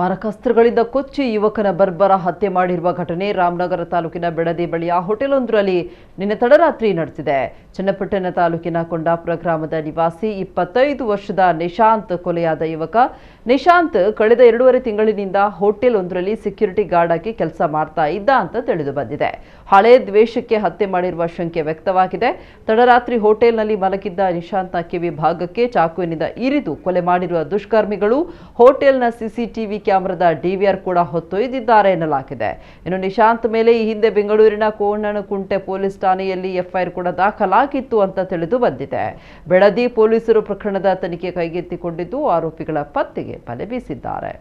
ಮಾರಕಾಸ್ತ್ರಗಳಿಂದ ಕೊಚ್ಚಿ ಯುವಕನ ಬರ್ಬರ ಹತ್ಯೆ ಮಾಡಿರುವ ಘಟನೆ ರಾಮನಗರ ತಾಲೂಕಿನ ಬೆಡದಿ ಬಳಿಯ ಹೋಟೆಲೊಂದರಲ್ಲಿ ನಿನ್ನೆ ತಡರಾತ್ರಿ ನಡೆದಿದೆ. ಚನ್ನಪಟ್ಟಣ ತಾಲೂಕಿನ ಕೊಂಡಾಪುರ ಗ್ರಾಮದ ನಿವಾಸಿ 25 ವರ್ಷದ ನಿಶಾಂತ್ ಕೊಲೆಯಾದ ಯುವಕ. ನಿಶಾಂತ್ ಕಳೆದ 2.5 ತಿಂಗಳಿನಿಂದ ಹೋಟೆಲ್ ಒಂದರಲ್ಲಿ ಸೆಕ್ಯೂರಿಟಿ ಗಾರ್ಡ್ ಆಗಿ ಕೆಲಸ ಮಾಡ್ತಾ ಇದ್ದ ಅಂತ ತಿಳಿದು ಬಂದಿದೆ. ಹಳೆ ದ್ವೇಷಕ್ಕೆ ಹತ್ಯೆ ಮಾಡಿರುವ ಶಂಕೆ ವ್ಯಕ್ತವಾಗಿದೆ. ತಡರಾತ್ರಿ ಹೋಟೆಲ್ನಲ್ಲಿ ಮಲಗಿದ್ದ ನಿಶಾಂತ್ನ ಕಿವಿ ಭಾಗಕ್ಕೆ ಚಾಕುವಿನಿಂದ ಇರಿದು ಕೊಲೆ ಮಾಡಿರುವ ದುಷ್ಕರ್ಮಿಗಳು ಹೋಟೆಲ್ನ ಸಿಸಿಟಿವಿ ಕ್ಯಾಮೆರಾದ ಡಿವಿಆರ್ ಕೂಡ ಹೊತ್ತೊಯ್ದಿದ್ದಾರೆ ಎನ್ನಲಾಗಿದೆ. ಇನ್ನು ನಿಶಾಂತ್ ಮೇಲೆ ಈ ಹಿಂದೆ ಬೆಂಗಳೂರಿನ ಕೋಣನಕುಂಟೆ ಪೊಲೀಸ್ ಠಾಣೆಯಲ್ಲಿ ಎಫ್ಐಆರ್ ಕೂಡ ದಾಖಲಾಗಿತ್ತು ಅಂತ ತಿಳಿದು ಬಂದಿದೆ. ಬೆಡದಿ ಪೊಲೀಸರು ಪ್ರಕರಣದ ತನಿಖೆ ಕೈಗೆತ್ತಿಕೊಂಡಿದ್ದು ಆರೋಪಿಗಳ ಪತ್ತೆಗೆ ಬಲೆ ಬೀಸಿದ್ದಾರೆ.